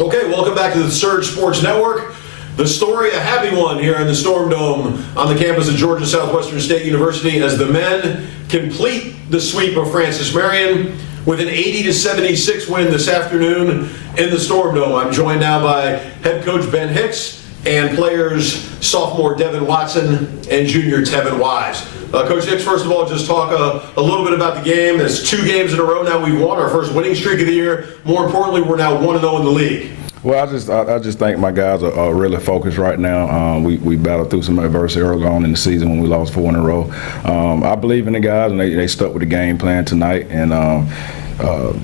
Okay, welcome back to the Surge Sports Network. The story, a happy one here in the Storm Dome on the campus of Georgia Southwestern State University as the men complete the sweep of Francis Marion with an 80-76 win this afternoon in the Storm Dome. I'm joined now by head coach Ben Hicks and players sophomore Devin Watson and junior Tevin Wise. Coach Hicks, first of all, just talk a little bit about the game. There's 2 games in a row now we've won, our first winning streak of the year. More importantly, we're now 1-0 in the league. Well, I just think my guys are really focused right now. We battled through some adversity early on in the season when we lost 4 in a row. I believe in the guys, and they stuck with the game plan tonight. And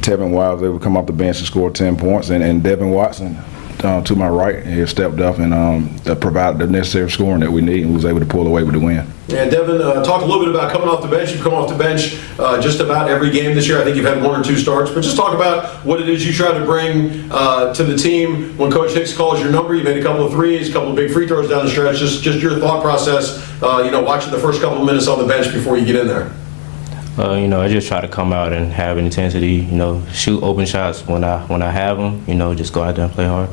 Tevin Wise was able to come off the bench and score 10 points, and Devin Watson, to my right, he stepped up and provided the necessary scoring that we need and was able to pull away with the win. And Devin, talk a little bit about coming off the bench. You've come off the bench just about every game this year. I think you've had 1 or 2 starts, but just talk about what it is you try to bring to the team when Coach Hicks calls your number. You made a couple of threes, a couple of big free throws down the stretch. Just your thought process, watching the first couple of minutes on the bench before you get in there. I just try to come out and have intensity. Shoot open shots when I have them. Just go out there and play hard.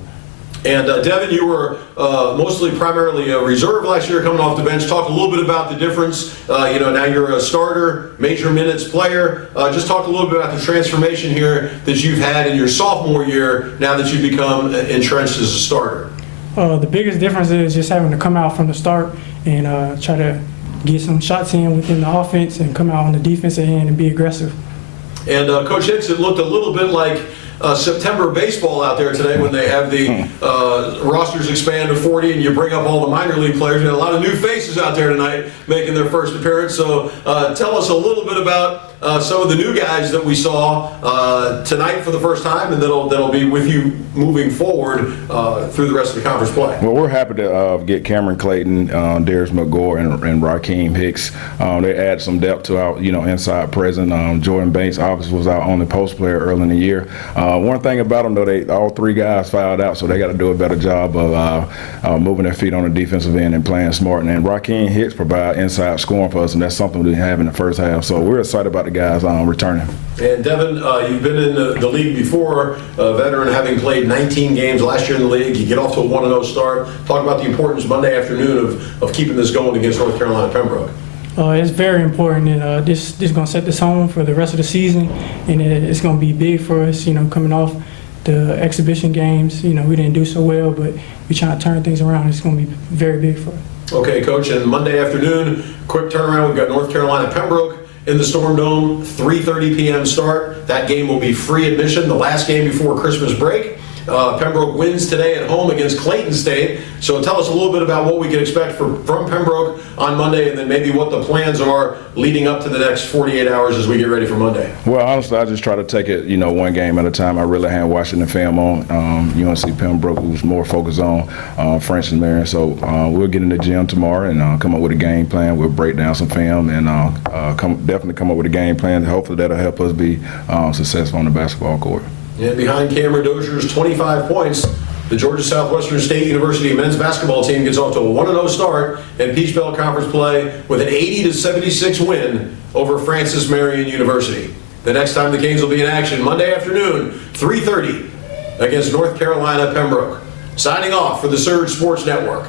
And Devin, you were primarily a reserve last year coming off the bench. Talk a little bit about the difference. Now you're a starter, major minutes player. Just talk a little bit about the transformation here that you've had in your sophomore year now that you've become entrenched as a starter. The biggest difference is just having to come out from the start and try to get some shots in within the offense and come out on the defensive end and be aggressive. And Coach Hicks, it looked a little bit like September baseball out there today when they have the rosters expand to 40 and you bring up all the minor league players. You had a lot of new faces out there tonight making their first appearance. So tell us a little bit about some of the new guys that we saw tonight for the first time and that'll be with you moving forward through the rest of the conference play. Well, we're happy to get Cameron Clayton, Darius McGore, and Rakeem Hicks. They add some depth to our inside presence. Jordan Banks obviously was our only post player early in the year. One thing about them, though, all 3 guys fouled out, so they got to do a better job of moving their feet on the defensive end and playing smart. And Rakeem Hicks provide inside scoring for us, and that's something we didn't have in the first half. So we're excited about the guys returning. And Devin, you've been in the league before, a veteran, having played 19 games last year in the league. You get off to a 1-0 start. Talk about the importance Monday afternoon of keeping this going against North Carolina Pembroke. It's very important, and this is going to set the tone for the rest of the season, and it's going to be big for us, coming off the exhibition games. We didn't do so well, but we're trying to turn things around. It's going to be very big for us. Okay, Coach, and Monday afternoon, quick turnaround. We've got North Carolina Pembroke in the Storm Dome, 3:30 p.m. start. That game will be free admission, the last game before Christmas break. Pembroke wins today at home against Clayton State. So tell us a little bit about what we can expect from Pembroke on Monday, and then maybe what the plans are leading up to the next 48 hours as we get ready for Monday. Well, honestly, I just try to take it, one game at a time. I really haven't watching the film on UNC Pembroke, who's more focused on Francis Marion. So we'll get in the gym tomorrow and come up with a game plan. We'll break down some film and definitely come up with a game plan. Hopefully that'll help us be successful on the basketball court. And behind Cameron Dozier's 25 points, the Georgia Southwestern State University men's basketball team gets off to a 1-0 start in Peach Belt Conference play with an 80-76 win over Francis Marion University. The next time the Canes will be in action, Monday afternoon, 3:30, against North Carolina Pembroke. Signing off for the Surge Sports Network.